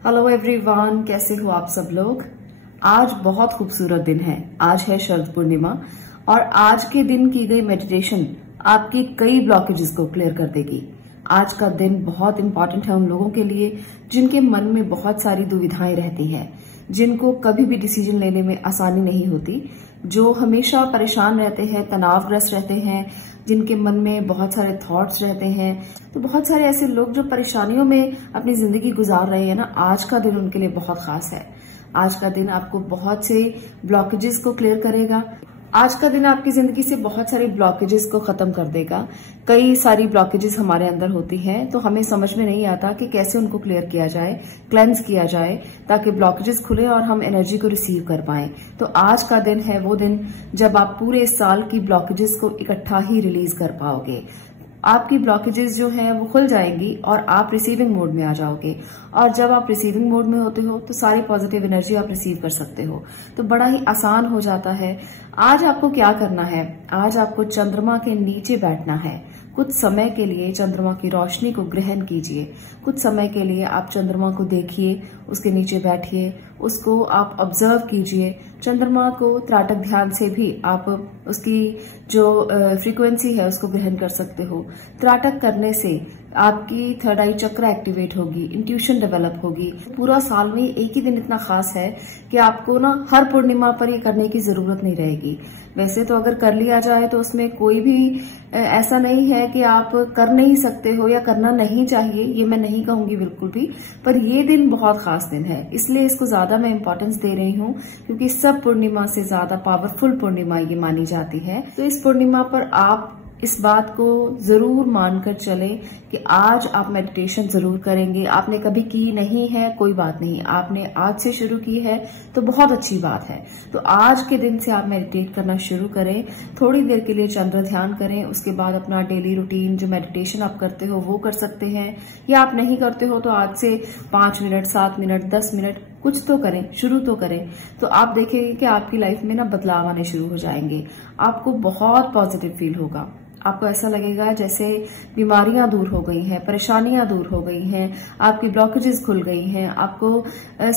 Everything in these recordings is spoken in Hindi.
हेलो एवरीवन, कैसे हो आप सब लोग। आज बहुत खूबसूरत दिन है। आज है शरद पूर्णिमा और आज के दिन की गई मेडिटेशन आपकी कई ब्लॉकेजेस को क्लियर कर देगी। आज का दिन बहुत इंपॉर्टेंट है उन लोगों के लिए जिनके मन में बहुत सारी दुविधाएं रहती हैं, जिनको कभी भी डिसीजन लेने में आसानी नहीं होती, जो हमेशा परेशान रहते हैं, तनावग्रस्त रहते हैं, जिनके मन में बहुत सारे थॉट्स रहते हैं। तो बहुत सारे ऐसे लोग जो परेशानियों में अपनी जिंदगी गुजार रहे हैं ना, आज का दिन उनके लिए बहुत खास है। आज का दिन आपको बहुत से ब्लॉकेजेस को क्लियर करेगा। आज का दिन आपकी जिंदगी से बहुत सारे ब्लॉकेजेस को खत्म कर देगा। कई सारी ब्लॉकेजेस हमारे अंदर होती हैं, तो हमें समझ में नहीं आता कि कैसे उनको क्लियर किया जाए, क्लेंस किया जाए, ताकि ब्लॉकेजेस खुले और हम एनर्जी को रिसीव कर पाए। तो आज का दिन है वो दिन जब आप पूरे साल की ब्लॉकेजेस को इकट्ठा ही रिलीज कर पाओगे। आपकी ब्लॉकेजेस जो है वो खुल जाएंगी और आप रिसीविंग मोड में आ जाओगे। और जब आप रिसीविंग मोड में होते हो तो सारी पॉजिटिव एनर्जी आप रिसीव कर सकते हो, तो बड़ा ही आसान हो जाता है। आज आपको क्या करना है, आज आपको चंद्रमा के नीचे बैठना है। कुछ समय के लिए चंद्रमा की रोशनी को ग्रहण कीजिए। कुछ समय के लिए आप चंद्रमा को देखिए, उसके नीचे बैठिए, उसको आप ऑब्जर्व कीजिए। चंद्रमा को त्राटक ध्यान से भी आप उसकी जो फ्रीक्वेंसी है उसको ग्रहण कर सकते हो। त्राटक करने से आपकी थर्ड आई चक्र एक्टिवेट होगी, इंट्यूशन डेवलप होगी। पूरा साल में एक ही दिन इतना खास है कि आपको ना हर पूर्णिमा पर ये करने की जरूरत नहीं रहेगी। वैसे तो अगर कर लिया जाए तो उसमें कोई भी ऐसा नहीं है कि आप कर नहीं सकते हो या करना नहीं चाहिए, ये मैं नहीं कहूंगी बिल्कुल भी। पर ये दिन बहुत खास दिन है, इसलिए इसको ज्यादा मैं इम्पोर्टेंस दे रही हूँ, क्योंकि सब पूर्णिमा से ज्यादा पावरफुल पूर्णिमा ये मानी जाती है। तो इस पूर्णिमा पर आप इस बात को जरूर मानकर चले कि आज आप मेडिटेशन जरूर करेंगे। आपने कभी की नहीं है, कोई बात नहीं, आपने आज से शुरू की है तो बहुत अच्छी बात है। तो आज के दिन से आप मेडिटेट करना शुरू करें। थोड़ी देर के लिए चंद्र ध्यान करें, उसके बाद अपना डेली रूटीन जो मेडिटेशन आप करते हो वो कर सकते हैं, या आप नहीं करते हो तो आज से 5 मिनट, 7 मिनट, 10 मिनट कुछ तो करें, शुरू तो करें। तो आप देखेंगे कि आपकी लाइफ में ना बदलाव आने शुरू हो जाएंगे। आपको बहुत पॉजिटिव फील होगा। आपको ऐसा लगेगा जैसे बीमारियां दूर हो गई हैं, परेशानियां दूर हो गई हैं, आपकी ब्लॉकेजेस खुल गई हैं। आपको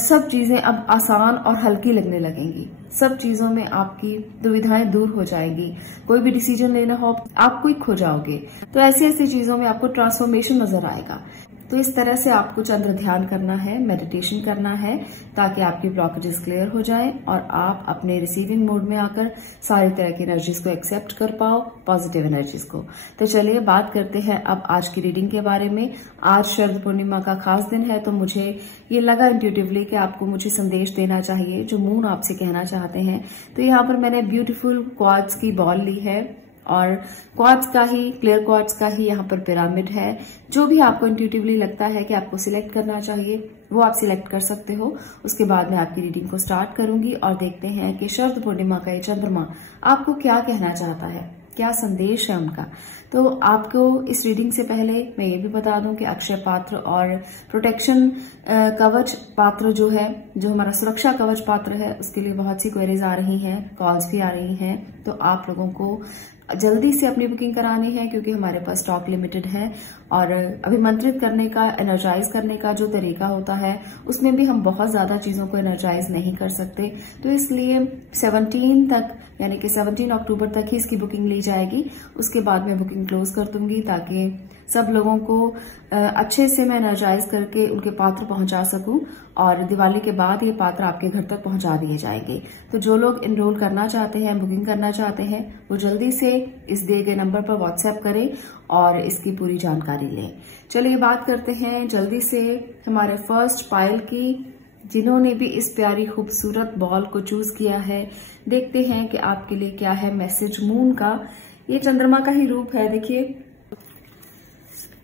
सब चीजें अब आसान और हल्की लगने लगेंगी। सब चीजों में आपकी दुविधाएं दूर हो जाएगी। कोई भी डिसीजन लेना हो आप क्विक हो जाओगे। तो ऐसी ऐसी चीजों में आपको ट्रांसफॉर्मेशन नजर आएगा। तो इस तरह से आपको चंद्र ध्यान करना है, मेडिटेशन करना है, ताकि आपकी ब्लॉकेजेस क्लियर हो जाएं और आप अपने रिसीविंग मोड में आकर सारी तरह की एनर्जीज को एक्सेप्ट कर पाओ, पॉजिटिव एनर्जीज को। तो चलिए बात करते हैं अब आज की रीडिंग के बारे में। आज शरद पूर्णिमा का खास दिन है, तो मुझे ये लगा इंट्यूटिवली कि आपको मुझे संदेश देना चाहिए जो मून आपसे कहना चाहते हैं। तो यहाँ पर मैंने ब्यूटीफुल क्वार्ट्ज की बॉल ली है और क्वार्ट्ज का ही, क्लियर क्वार्ट्ज का ही यहाँ पर पिरामिड है। जो भी आपको इंट्यूटिवली लगता है कि आपको सिलेक्ट करना चाहिए वो आप सिलेक्ट कर सकते हो। उसके बाद मैं आपकी रीडिंग को स्टार्ट करूंगी और देखते हैं कि शरद पूर्णिमा का ये चंद्रमा आपको क्या कहना चाहता है, क्या संदेश है उनका। तो आपको इस रीडिंग से पहले मैं ये भी बता दूं कि अक्षय पात्र और प्रोटेक्शन कवच पात्र जो है, जो हमारा सुरक्षा कवच पात्र है, उसके लिए बहुत सी क्वेरीज आ रही हैं, कॉल्स भी आ रही हैं। तो आप लोगों को जल्दी से अपनी बुकिंग करानी है, क्योंकि हमारे पास स्टॉक लिमिटेड है। और अभिमंत्रित करने का, एनर्जाइज करने का जो तरीका होता है उसमें भी हम बहुत ज्यादा चीजों को एनर्जाइज नहीं कर सकते। तो इसलिए 17 तक, यानी कि 17 अक्टूबर तक ही इसकी बुकिंग ली जाएगी। उसके बाद मैं बुकिंग क्लोज कर दूंगी, ताकि सब लोगों को अच्छे से मैं एनर्जाइज करके उनके पात्र पहुंचा सकूं और दिवाली के बाद ये पात्र आपके घर तक पहुंचा दिए जाएंगे। तो जो लोग एनरोल करना चाहते हैं, बुकिंग करना चाहते हैं, वो जल्दी से इस दिए गए नंबर पर व्हाट्सएप करें और इसकी पूरी जानकारी लें। चलिए बात करते हैं जल्दी से हमारे फर्स्ट पायल की, जिन्होंने भी इस प्यारी खूबसूरत बॉल को चूज किया है। देखते हैं कि आपके लिए क्या है मैसेज मून का। ये चंद्रमा का ही रूप है। देखिए,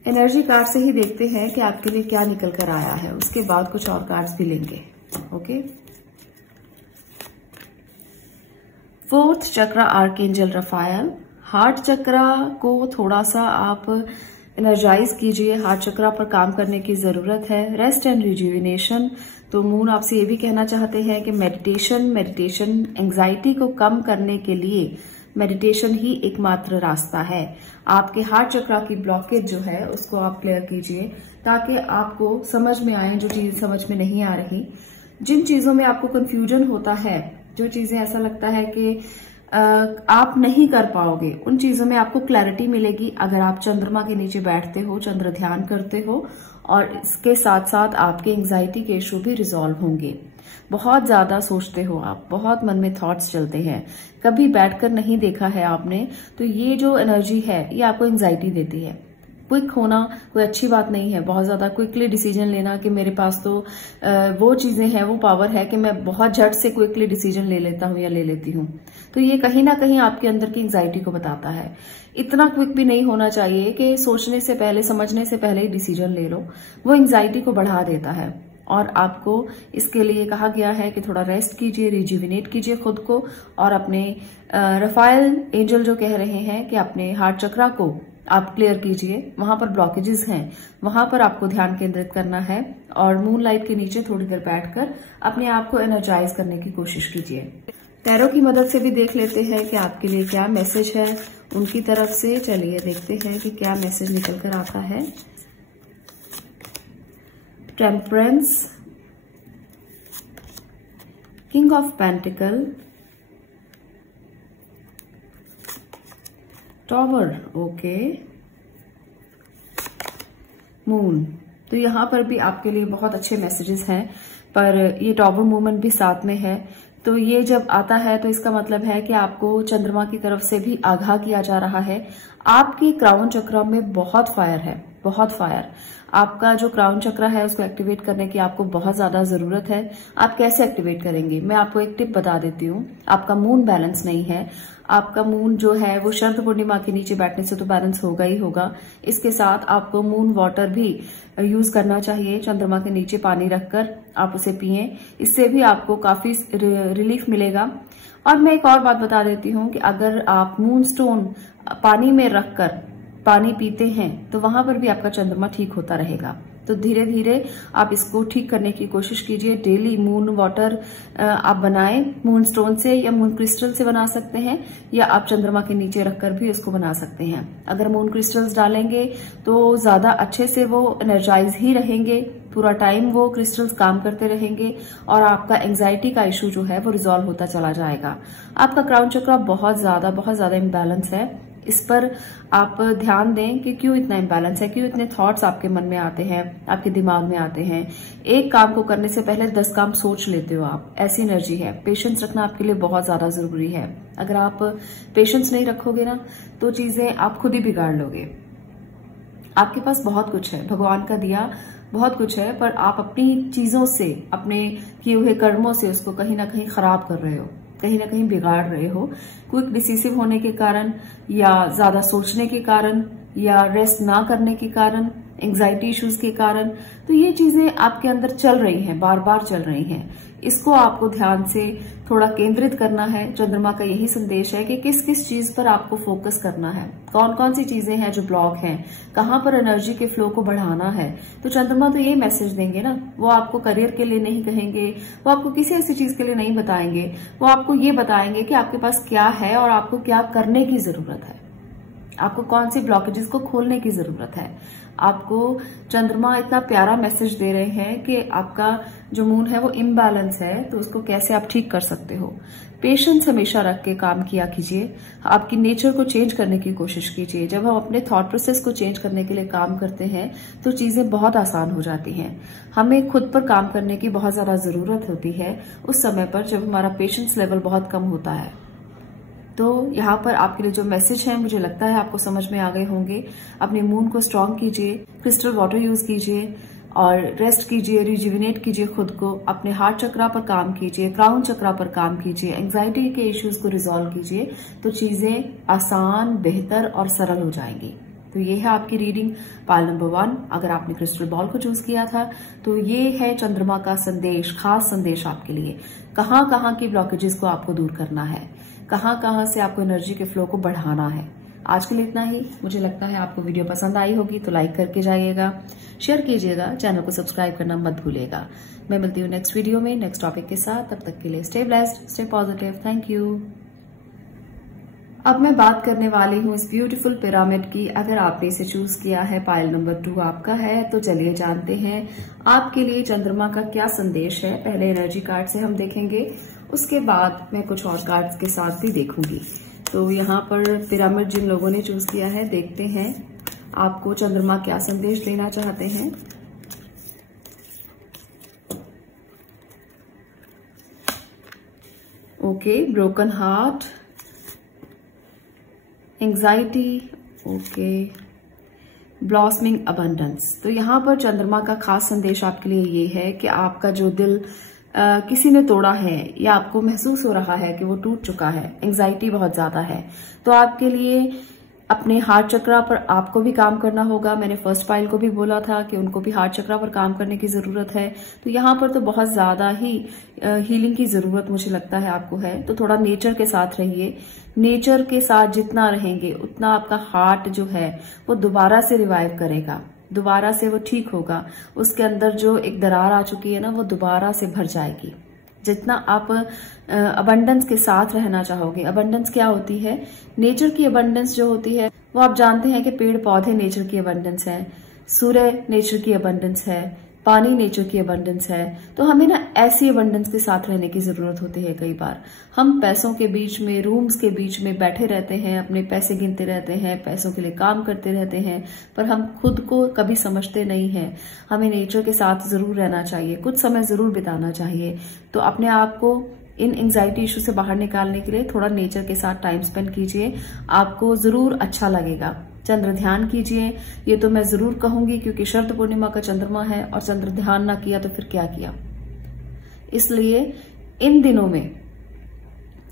एनर्जी कार्ड से ही देखते हैं कि आपके लिए क्या निकल कर आया है, उसके बाद कुछ और कार्ड्स भी लेंगे। ओके, फोर्थ चक्र आर्कएंजल रफायल। हार्ट चक्रा को थोड़ा सा आप एनर्जाइज कीजिए। हार्ट चक्रा पर काम करने की जरूरत है, रेस्ट एंड रिजुविनेशन। तो मून आपसे ये भी कहना चाहते हैं कि मेडिटेशन एंजाइटी को कम करने के लिए मेडिटेशन ही एकमात्र रास्ता है। आपके हार्ट चक्रा की ब्लॉकेज जो है उसको आप क्लियर कीजिए, ताकि आपको समझ में आए जो चीज समझ में नहीं आ रही, जिन चीजों में आपको कंफ्यूजन होता है, जो चीजें ऐसा लगता है कि आप नहीं कर पाओगे, उन चीजों में आपको क्लैरिटी मिलेगी अगर आप चंद्रमा के नीचे बैठते हो, चंद्र ध्यान करते हो, और इसके साथ साथ आपके एंजाइटी के इशू भी रिजॉल्व होंगे। बहुत ज्यादा सोचते हो आप, बहुत मन में थॉट्स चलते हैं, कभी बैठकर नहीं देखा है आपने, तो ये जो एनर्जी है ये आपको एंजाइटी देती है। क्विक होना कोई अच्छी बात नहीं है, बहुत ज्यादा क्विकली डिसीजन लेना कि मेरे पास तो वो चीजें हैं, वो पावर है कि मैं बहुत झट से क्विकली डिसीजन ले लेता हूं या ले लेती हूं, तो ये कहीं ना कहीं आपके अंदर की एंजाइटी को बताता है। इतना क्विक भी नहीं होना चाहिए कि सोचने से पहले, समझने से पहले ही डिसीजन ले लो, वो एंजाइटी को बढ़ा देता है। और आपको इसके लिए कहा गया है कि थोड़ा रेस्ट कीजिए, रिजुविनेट कीजिए खुद को, और अपने रफाइल एंजल जो कह रहे हैं कि अपने हार्ट चक्रा को आप क्लियर कीजिए, वहां पर ब्लॉकेजेस हैं, वहां पर आपको ध्यान केंद्रित करना है, और मून लाइट के नीचे थोड़ी देर बैठकर अपने आप को एनर्जाइज करने की कोशिश कीजिए। टैरो की मदद से भी देख लेते हैं कि आपके लिए क्या मैसेज है उनकी तरफ से। चलिए देखते हैं कि क्या मैसेज निकल कर आता है। Temperance, king of pentacle, tower, okay, moon. तो यहां पर भी आपके लिए बहुत अच्छे मैसेजेस हैं, पर ये टॉवर मूवमेंट भी साथ में है, तो ये जब आता है तो इसका मतलब है कि आपको चंद्रमा की तरफ से भी आगाह किया जा रहा है। आपकी क्राउन चक्र में बहुत फायर है, बहुत फायर। आपका जो क्राउन चक्र है उसको एक्टिवेट करने की आपको बहुत ज्यादा जरूरत है। आप कैसे एक्टिवेट करेंगे, मैं आपको एक टिप बता देती हूँ। आपका मून बैलेंस नहीं है, आपका मून जो है वो शरद पूर्णिमा के नीचे बैठने से तो बैलेंस होगा ही होगा, इसके साथ आपको मून वाटर भी यूज करना चाहिए। चंद्रमा के नीचे पानी रखकर आप उसे पिएं, इससे भी आपको काफी रिलीफ मिलेगा। और मैं एक और बात बता देती हूँ कि अगर आप मून स्टोन पानी में रखकर पानी पीते हैं तो वहां पर भी आपका चंद्रमा ठीक होता रहेगा। तो धीरे धीरे आप इसको ठीक करने की कोशिश कीजिए। डेली मून वाटर आप बनाएं, मून स्टोन से या मून क्रिस्टल से बना सकते हैं, या आप चंद्रमा के नीचे रखकर भी इसको बना सकते हैं। अगर मून क्रिस्टल्स डालेंगे तो ज्यादा अच्छे से वो एनर्जाइज ही रहेंगे, पूरा टाइम वो क्रिस्टल्स काम करते रहेंगे, और आपका एंजाइटी का इशू जो है वो रिजॉल्व होता चला जाएगा। आपका क्राउन चक्र बहुत ज्यादा इम्बैलेंस है, इस पर आप ध्यान दें कि क्यों इतना इम्बैलेंस है, क्यों इतने थॉट्स आपके मन में आते हैं, आपके दिमाग में आते हैं। एक काम को करने से पहले 10 काम सोच लेते हो आप, ऐसी एनर्जी है। पेशेंस रखना आपके लिए बहुत ज्यादा जरूरी है। अगर आप पेशेंस नहीं रखोगे ना तो चीजें आप खुद ही बिगाड़ लोगे। आपके पास बहुत कुछ है, भगवान का दिया बहुत कुछ है, पर आप अपनी चीजों से, अपने किए हुए कर्मों से उसको कहीं ना कहीं खराब कर रहे हो, कहीं ना कहीं बिगाड़ रहे हो। क्विक डिसीसिव होने के कारण, या ज्यादा सोचने के कारण, या रेस्ट ना करने के कारण, एंजाइटी इश्यूज के कारण, तो ये चीजें आपके अंदर चल रही हैं, बार बार चल रही हैं। इसको आपको ध्यान से थोड़ा केंद्रित करना है। चंद्रमा का यही संदेश है कि किस किस चीज पर आपको फोकस करना है, कौन कौन सी चीजें हैं जो ब्लॉक हैं, कहां पर एनर्जी के फ्लो को बढ़ाना है। तो चंद्रमा तो ये मैसेज देंगे ना, वो आपको करियर के लिए नहीं कहेंगे, वो आपको किसी ऐसी चीज के लिए नहीं बताएंगे, वो आपको ये बताएंगे कि आपके पास क्या है और आपको क्या करने की जरूरत है, आपको कौन सी ब्लॉकेजेस को खोलने की जरूरत है। आपको चंद्रमा इतना प्यारा मैसेज दे रहे हैं कि आपका जो मून है वो इम्बैलेंस है, तो उसको कैसे आप ठीक कर सकते हो। पेशेंस हमेशा रख के काम किया कीजिए, आपकी नेचर को चेंज करने की कोशिश कीजिए। जब हम अपने थॉट प्रोसेस को चेंज करने के लिए काम करते हैं तो चीजें बहुत आसान हो जाती हैं। हमें खुद पर काम करने की बहुत ज्यादा जरूरत होती है उस समय पर जब हमारा पेशेंस लेवल बहुत कम होता है। तो यहाँ पर आपके लिए जो मैसेज है मुझे लगता है आपको समझ में आ गए होंगे। अपने मून को स्ट्रांग कीजिए, क्रिस्टल वाटर यूज कीजिए और रेस्ट कीजिए, रिजुविनेट कीजिए खुद को। अपने हार्ट चक्रा पर काम कीजिए, क्राउन चक्रा पर काम कीजिए, एंजाइटी के इश्यूज को रिजॉल्व कीजिए, तो चीजें आसान, बेहतर और सरल हो जाएंगी। तो ये है आपकी रीडिंग पाल नंबर 1। अगर आपने क्रिस्टल बॉल को चूज किया था तो ये है चंद्रमा का संदेश, खास संदेश आपके लिए। कहाँ कहाँ की ब्लॉकेजेस को आपको दूर करना है, कहाँ कहाँ से आपको एनर्जी के फ्लो को बढ़ाना है। आज के लिए इतना ही। मुझे लगता है आपको वीडियो पसंद आई होगी, तो लाइक करके जाइएगा, शेयर कीजिएगा, चैनल को सब्सक्राइब करना मत भूलिएगा। मैं मिलती हूँ नेक्स्ट वीडियो में नेक्स्ट टॉपिक के साथ। तब तक के लिए stay blessed, stay positive. Thank you. अब मैं बात करने वाली हूँ इस ब्यूटीफुल पिरामिड की। अगर आपने इसे चूज किया है, पाइल नंबर 2 आपका है, तो चलिए जानते हैं आपके लिए चंद्रमा का क्या संदेश है। पहले एनर्जी कार्ड से हम देखेंगे, उसके बाद मैं कुछ और कार्ड्स के साथ भी देखूंगी। तो यहाँ पर पिरामिड जिन लोगों ने चूज किया है, देखते हैं आपको चंद्रमा क्या संदेश देना चाहते हैं। Okay, broken heart, anxiety, okay, blossoming abundance. तो यहाँ पर चंद्रमा का खास संदेश आपके लिए ये है कि आपका जो दिल किसी ने तोड़ा है या आपको महसूस हो रहा है कि वो टूट चुका है, एंग्जाइटी बहुत ज्यादा है, तो आपके लिए अपने हार्ट चक्रा पर आपको भी काम करना होगा। मैंने फर्स्ट पाइल को भी बोला था कि उनको भी हार्ट चक्रा पर काम करने की जरूरत है। तो यहाँ पर तो बहुत ज्यादा ही हीलिंग की जरूरत मुझे लगता है आपको है। तो थोड़ा नेचर के साथ रहिए। नेचर के साथ जितना रहेंगे उतना आपका हार्ट जो है वो दोबारा से रिवाइव करेगा, दोबारा से वो ठीक होगा। उसके अंदर जो एक दरार आ चुकी है ना, वो दोबारा से भर जाएगी। जितना आप अबंडेंस के साथ रहना चाहोगे। अबंडेंस क्या होती है? नेचर की अबंडेंस जो होती है वो आप जानते हैं कि पेड़ पौधे नेचर की अबंडेंस है, सूर्य नेचर की अबंडेंस है, पानी नेचर की अबंडेंस है। तो हमें ना ऐसी अबंडेंस के साथ रहने की जरूरत होती है। कई बार हम पैसों के बीच में, रूम्स के बीच में बैठे रहते हैं, अपने पैसे गिनते रहते हैं, पैसों के लिए काम करते रहते हैं, पर हम खुद को कभी समझते नहीं हैं। हमें नेचर के साथ जरूर रहना चाहिए, कुछ समय जरूर बिताना चाहिए। तो अपने आप को इन एंग्जाइटी इशू से बाहर निकालने के लिए थोड़ा नेचर के साथ टाइम स्पेंड कीजिए, आपको जरूर अच्छा लगेगा। चंद्र ध्यान कीजिए, ये तो मैं जरूर कहूंगी, क्योंकि शरद पूर्णिमा का चंद्रमा है और चंद्र ध्यान ना किया तो फिर क्या किया। इसलिए इन दिनों में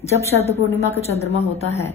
जब शरद पूर्णिमा का चंद्रमा होता है,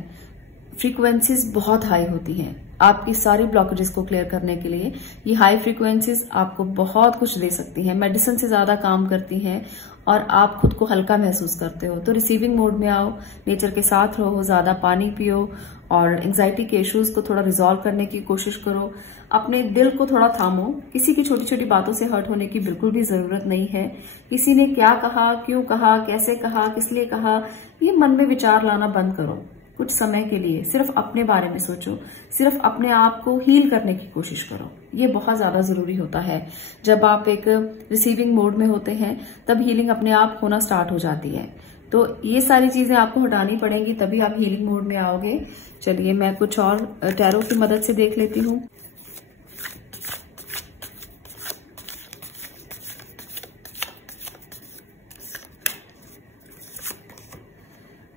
फ्रीक्वेंसीज बहुत हाई होती हैं। आपकी सारी ब्लॉकेजेस को क्लियर करने के लिए ये हाई फ्रीक्वेंसीज आपको बहुत कुछ दे सकती हैं, मेडिसिन से ज्यादा काम करती हैं और आप खुद को हल्का महसूस करते हो। तो रिसीविंग मोड में आओ, नेचर के साथ रहो, ज्यादा पानी पियो और एंग्जाइटी के इश्यूज को थोड़ा रिजॉल्व करने की कोशिश करो। अपने दिल को थोड़ा थामो। किसी की छोटी छोटी बातों से हर्ट होने की बिल्कुल भी जरूरत नहीं है। किसी ने क्या कहा, क्यों कहा, कैसे कहा, किस लिए कहा, ये मन में विचार लाना बंद करो। कुछ समय के लिए सिर्फ अपने बारे में सोचो, सिर्फ अपने आप को हील करने की कोशिश करो। ये बहुत ज्यादा जरूरी होता है। जब आप एक रिसीविंग मोड में होते हैं तब हीलिंग अपने आप होना स्टार्ट हो जाती है। तो ये सारी चीजें आपको हटानी पड़ेंगी, तभी आप हीलिंग मोड में आओगे। चलिए मैं कुछ और टैरो की मदद से देख लेती हूँ।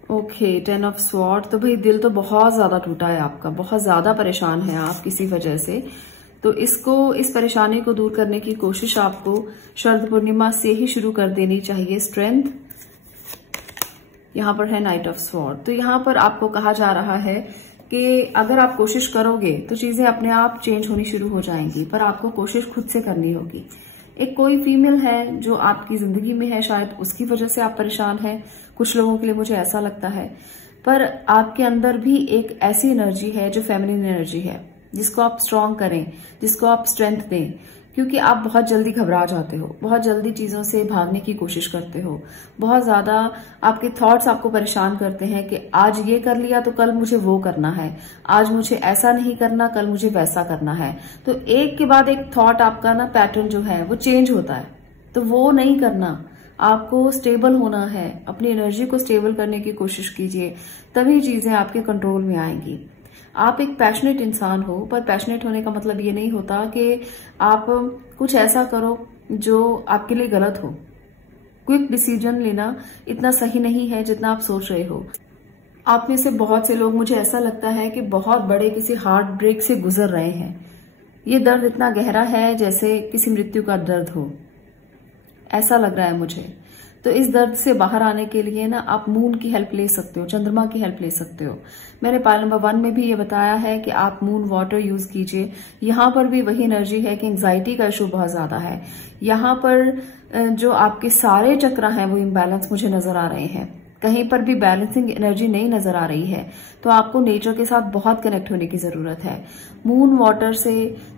Okay, 10 of sword. तो भाई दिल तो बहुत ज्यादा टूटा है आपका, बहुत ज्यादा परेशान है आप किसी वजह से। तो इस परेशानी को दूर करने की कोशिश आपको शरद पूर्णिमा से ही शुरू कर देनी चाहिए। स्ट्रेंथ, यहाँ पर है नाइट ऑफ स्वॉर्ड। तो यहाँ पर आपको कहा जा रहा है कि अगर आप कोशिश करोगे तो चीजें अपने आप चेंज होनी शुरू हो जाएंगी, पर आपको कोशिश खुद से करनी होगी। एक कोई फीमेल है जो आपकी जिंदगी में है, शायद उसकी वजह से आप परेशान हैं। कुछ लोगों के लिए मुझे ऐसा लगता है, पर आपके अंदर भी एक ऐसी एनर्जी है जो फेमिनिन एनर्जी है, जिसको आप स्ट्रांग करें, जिसको आप स्ट्रेंथ दें। क्योंकि आप बहुत जल्दी घबरा जाते हो, बहुत जल्दी चीजों से भागने की कोशिश करते हो, बहुत ज्यादा आपके थॉट्स आपको परेशान करते हैं कि आज ये कर लिया तो कल मुझे वो करना है, आज मुझे ऐसा नहीं करना, कल मुझे वैसा करना है। तो एक के बाद एक थॉट आपका ना पैटर्न जो है वो चेंज होता है। तो वो नहीं करना, आपको स्टेबल होना है। अपनी एनर्जी को स्टेबल करने की कोशिश कीजिए, तभी चीजें आपके कंट्रोल में आएंगी। आप एक पैशनेट इंसान हो, पर पैशनेट होने का मतलब ये नहीं होता कि आप कुछ ऐसा करो जो आपके लिए गलत हो। क्विक डिसीजन लेना इतना सही नहीं है जितना आप सोच रहे हो। आप में से बहुत से लोग, मुझे ऐसा लगता है कि बहुत बड़े किसी हार्ट ब्रेक से गुजर रहे हैं। ये दर्द इतना गहरा है जैसे किसी मृत्यु का दर्द हो, ऐसा लग रहा है मुझे। तो इस दर्द से बाहर आने के लिए ना आप मून की हेल्प ले सकते हो, चंद्रमा की हेल्प ले सकते हो। मैंने पाइल नंबर 1 में भी ये बताया है कि आप मून वाटर यूज कीजिए। यहाँ पर भी वही एनर्जी है कि एंग्जाइटी का इशू बहुत ज्यादा है। यहाँ पर जो आपके सारे चक्र हैं वो इम्बैलेंस मुझे नजर आ रहे हैं, कहीं पर भी बैलेंसिंग एनर्जी नहीं नजर आ रही है। तो आपको नेचर के साथ बहुत कनेक्ट होने की जरूरत है। मून वाटर से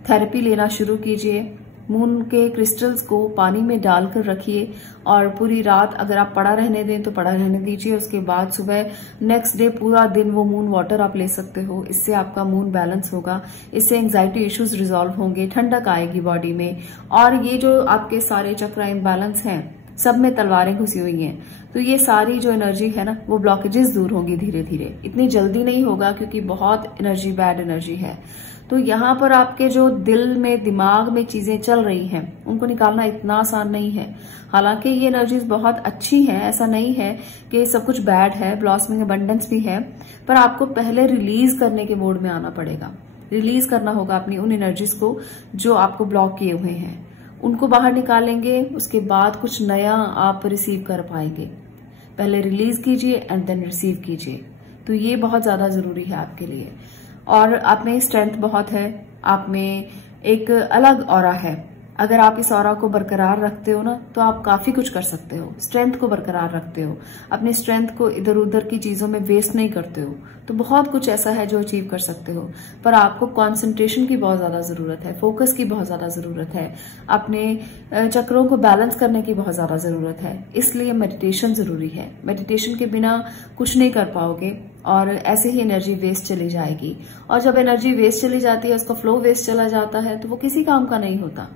थेरेपी लेना शुरू कीजिए। मून के क्रिस्टल्स को पानी में डालकर रखिए और पूरी रात अगर आप पड़ा रहने दें तो पड़ा रहने दीजिए। उसके बाद सुबह नेक्स्ट डे पूरा दिन वो मून वाटर आप ले सकते हो। इससे आपका मून बैलेंस होगा, इससे एंग्जाइटी इश्यूज रिजॉल्व होंगे, ठंडक आएगी बॉडी में। और ये जो आपके सारे चक्र इम्बैलेंस हैं, सब में तलवारें घुसी हुई हैं, तो ये सारी जो एनर्जी है ना, वो ब्लॉकेजेस दूर होंगी धीरे धीरे। इतनी जल्दी नहीं होगा क्योंकि बहुत एनर्जी बैड एनर्जी है। तो यहाँ पर आपके जो दिल में दिमाग में चीजें चल रही हैं, उनको निकालना इतना आसान नहीं है। हालांकि ये एनर्जीज बहुत अच्छी हैं, ऐसा नहीं है कि सब कुछ बैड है, ब्लॉसमिंग अबंडेंस भी है, पर आपको पहले रिलीज करने के मोड में आना पड़ेगा। रिलीज करना होगा अपनी उन एनर्जीज को जो आपको ब्लॉक किए हुए हैं, उनको बाहर निकालेंगे, उसके बाद कुछ नया आप रिसीव कर पाएंगे। पहले रिलीज कीजिए एंड देन रिसीव कीजिए। तो ये बहुत ज्यादा जरूरी है आपके लिए। और आप में स्ट्रेंथ बहुत है, आप में एक अलग ऑरा है। अगर आप इस ऑरा को बरकरार रखते हो ना, तो आप काफी कुछ कर सकते हो। स्ट्रेंथ को बरकरार रखते हो, अपनी स्ट्रेंथ को इधर उधर की चीजों में वेस्ट नहीं करते हो, तो बहुत कुछ ऐसा है जो अचीव कर सकते हो। पर आपको कंसंट्रेशन की बहुत ज्यादा जरूरत है, फोकस की बहुत ज्यादा जरूरत है, अपने चक्रों को बैलेंस करने की बहुत ज्यादा जरूरत है। इसलिए मेडिटेशन जरूरी है। मेडिटेशन के बिना कुछ नहीं कर पाओगे और ऐसे ही एनर्जी वेस्ट चली जाएगी। और जब एनर्जी वेस्ट चली जाती है, उसका फ्लो वेस्ट चला जाता है, तो वो किसी काम का नहीं होता।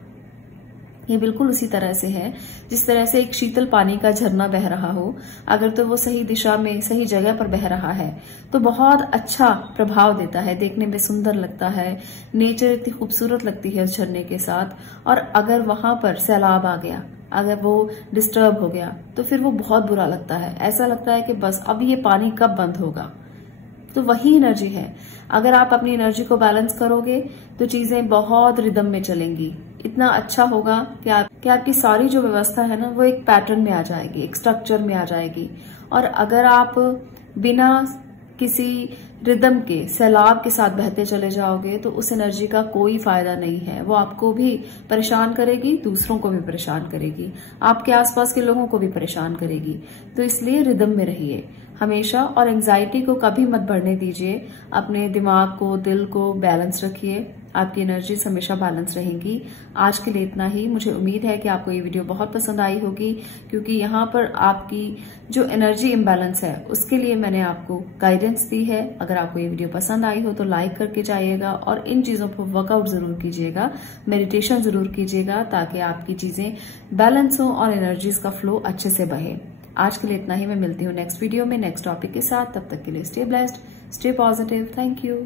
ये बिल्कुल उसी तरह से है जिस तरह से एक शीतल पानी का झरना बह रहा हो, अगर तो वो सही दिशा में सही जगह पर बह रहा है तो बहुत अच्छा प्रभाव देता है, देखने में सुंदर लगता है, नेचर इतनी खूबसूरत लगती है उस झरने के साथ। और अगर वहां पर सैलाब आ गया, अगर वो डिस्टर्ब हो गया, तो फिर वो बहुत बुरा लगता है। ऐसा लगता है कि बस अब ये पानी कब बंद होगा। तो वही एनर्जी है। अगर आप अपनी एनर्जी को बैलेंस करोगे तो चीजें बहुत रिदम में चलेंगी। इतना अच्छा होगा कि आपकी सारी जो व्यवस्था है ना, वो एक पैटर्न में आ जाएगी, एक स्ट्रक्चर में आ जाएगी। और अगर आप बिना किसी रिदम के सैलाब के साथ बहते चले जाओगे तो उस एनर्जी का कोई फायदा नहीं है। वो आपको भी परेशान करेगी, दूसरों को भी परेशान करेगी, आपके आसपास के लोगों को भी परेशान करेगी। तो इसलिए रिदम में रहिए हमेशा, और एंजाइटी को कभी मत बढ़ने दीजिए। अपने दिमाग को, दिल को बैलेंस रखिए, आपकी एनर्जीज हमेशा बैलेंस रहेंगी। आज के लिए इतना ही। मुझे उम्मीद है कि आपको ये वीडियो बहुत पसंद आई होगी, क्योंकि यहाँ पर आपकी जो एनर्जी इम्बैलेंस है उसके लिए मैंने आपको गाइडेंस दी है। अगर आपको ये वीडियो पसंद आई हो तो लाइक करके जाइएगा और इन चीजों पर वर्कआउट जरूर कीजिएगा, मेडिटेशन जरूर कीजिएगा, ताकि आपकी चीजें बैलेंस हो और एनर्जीज का फ्लो अच्छे से बहे। आज के लिए इतना ही। मैं मिलती हूँ नेक्स्ट वीडियो में नेक्स्ट टॉपिक के साथ। तब तक के लिए stay blessed, stay positive. Thank you.